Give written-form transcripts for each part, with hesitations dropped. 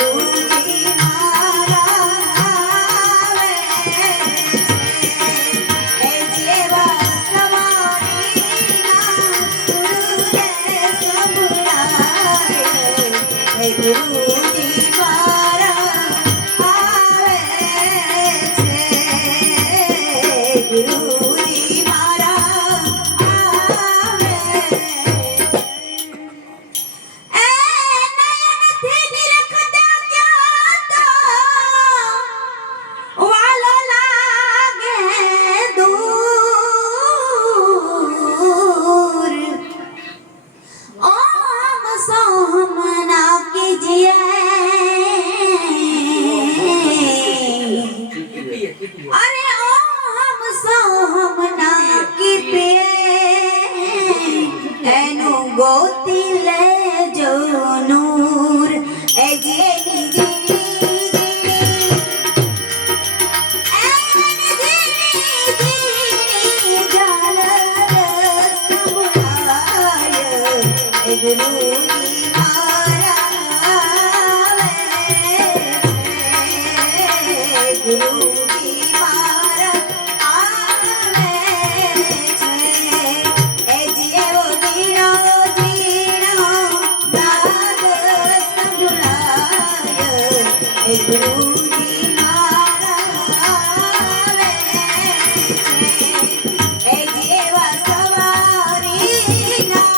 ગુરુજી મારા આવે છે એ જેવા સવારીના સુરને સંભળાય એ ગુરુજી મારા આવે છે ગુરુજી મારા આવે છે એ નયનથી નિરખતા ત્યાં તો વાલો લાગે દૂર ઓમ સોમ ના કીજીએ અરે ઓમ સોમ ના કીપીએ એનું ગોતી લેજો નૂર એ જેની જીની જીની ઝાલર સંભળાય એ ગુરુજી મારા આવે છે ગુરુજી મારા આવે છે એ જેવો ઝીણો ઝીણો નાદ સંભળાય એ ગુરુજી મારા આવે છે એ જેવા સવારીના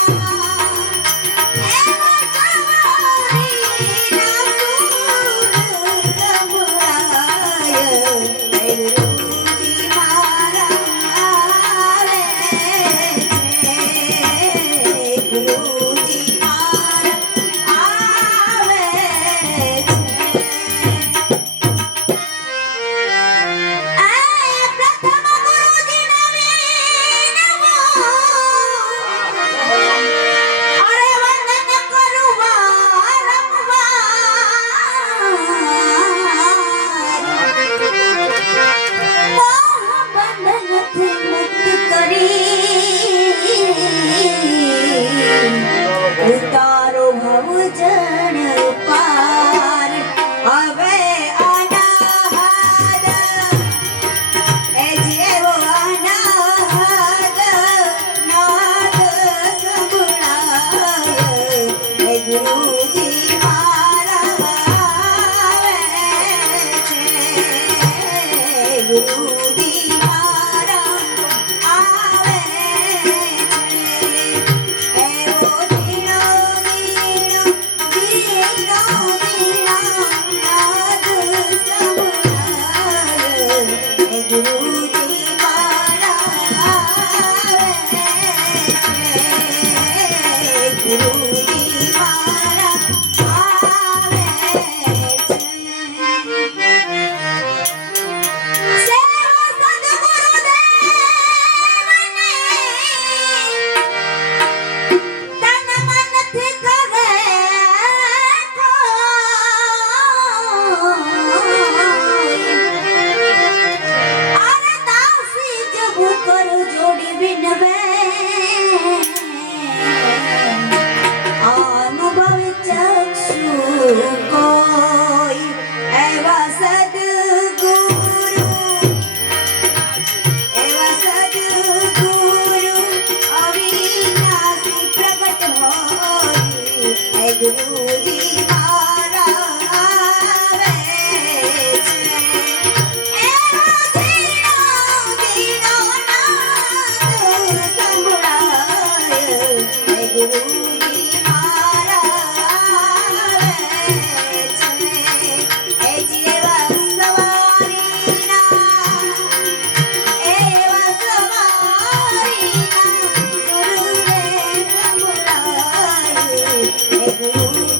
ઉતારો ભવજન પાર હવે અનાહદ એ જેવો અનાહદ નાદ સંભળાય એ ગુરુજી મારા આવે છે ગુરુજી મારા આવે છે એવો ઝીણો ઝીણો ઝીણો ઝીણો નાદ સંભળાય એ ગુરુજી મારા આવે છે ગુરુજી મારા આવે છે સેવા સદગુરુદેવને તન મનથી કરે અરે દાસી જબુ કર જોડી વિનવે અનુભવી ચક્ષુ કોઈ એવા સદગુરુ એવા સદગુરુ અવિનાશી પ્રગટ હોય એ ગુરુજી મારા આવે છે એવો ઝીણો ઝીણો નાદ સંભળાય એ ગુરુજી મારા આવે છે એ જેવા સવારીના એવા સવારીના સુરને સંભળાય એ ગુરુજી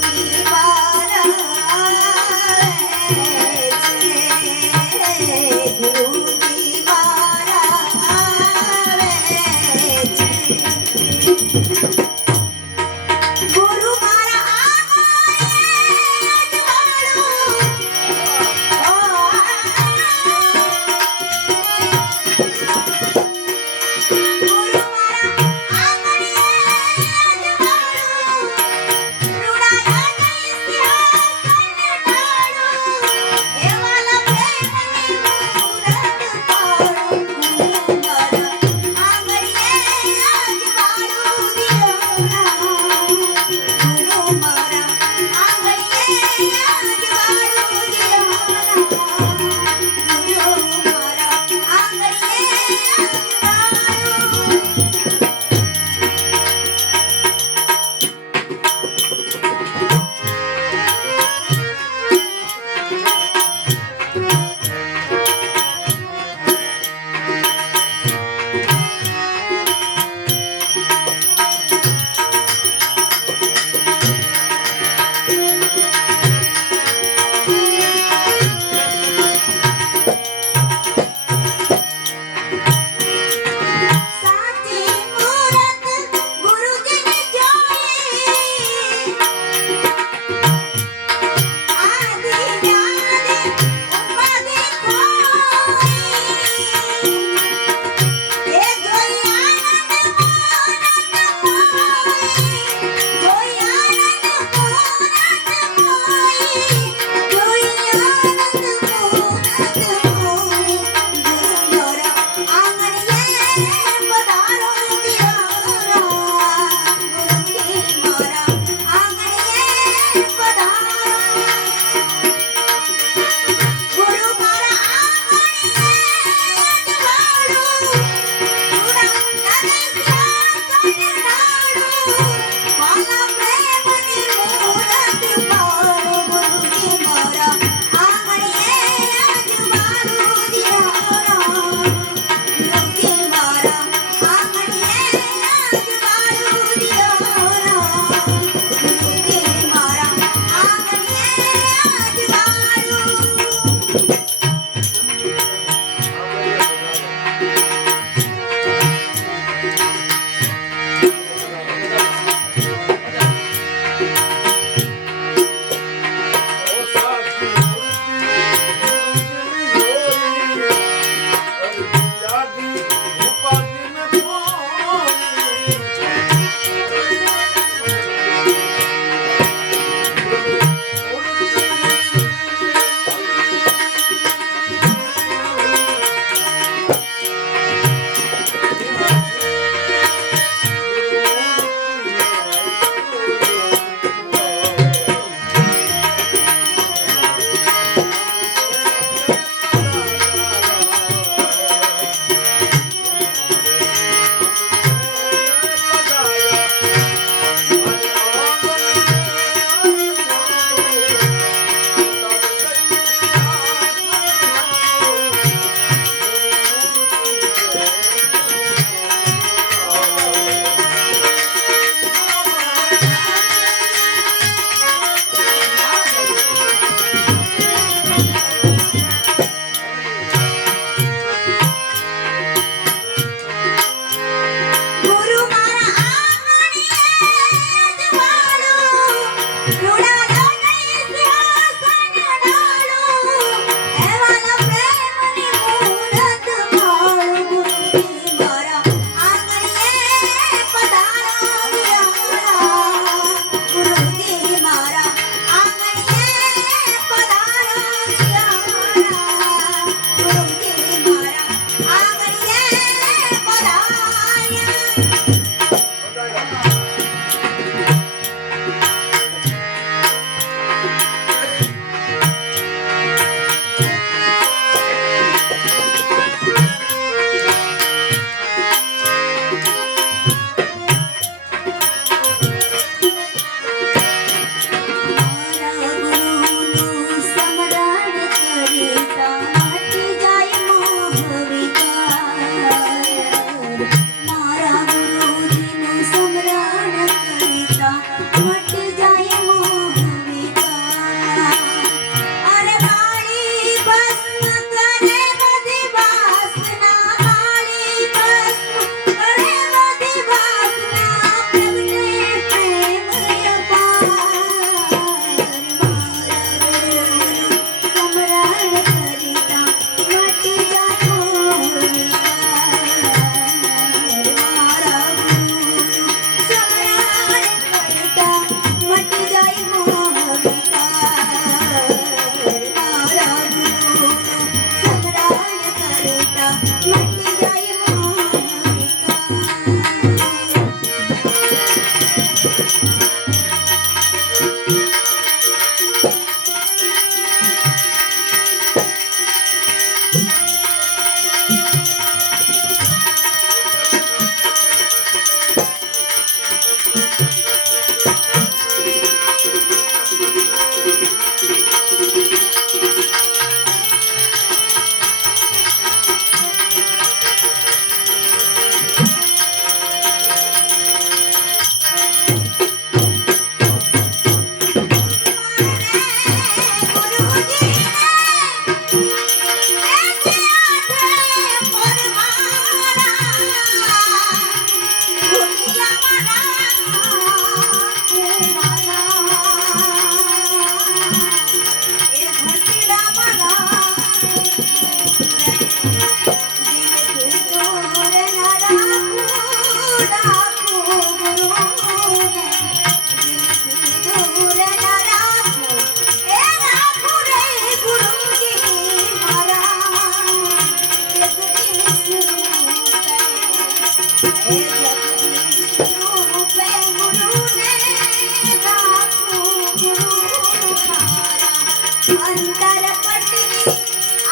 પટની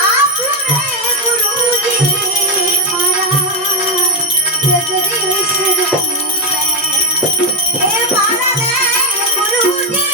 આખું રે ગુરુજી મારા જગદીશ રૂપે એ મારા રે ગુરુજી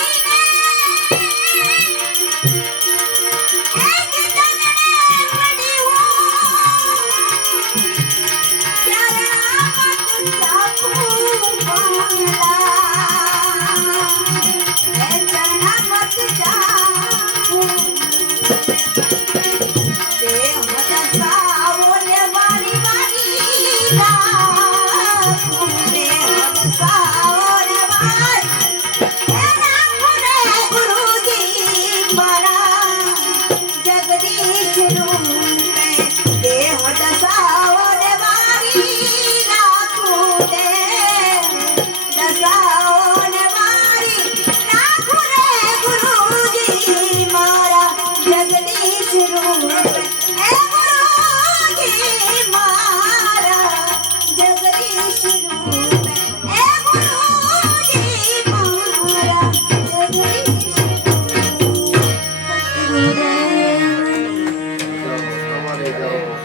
તમારે જાઓ.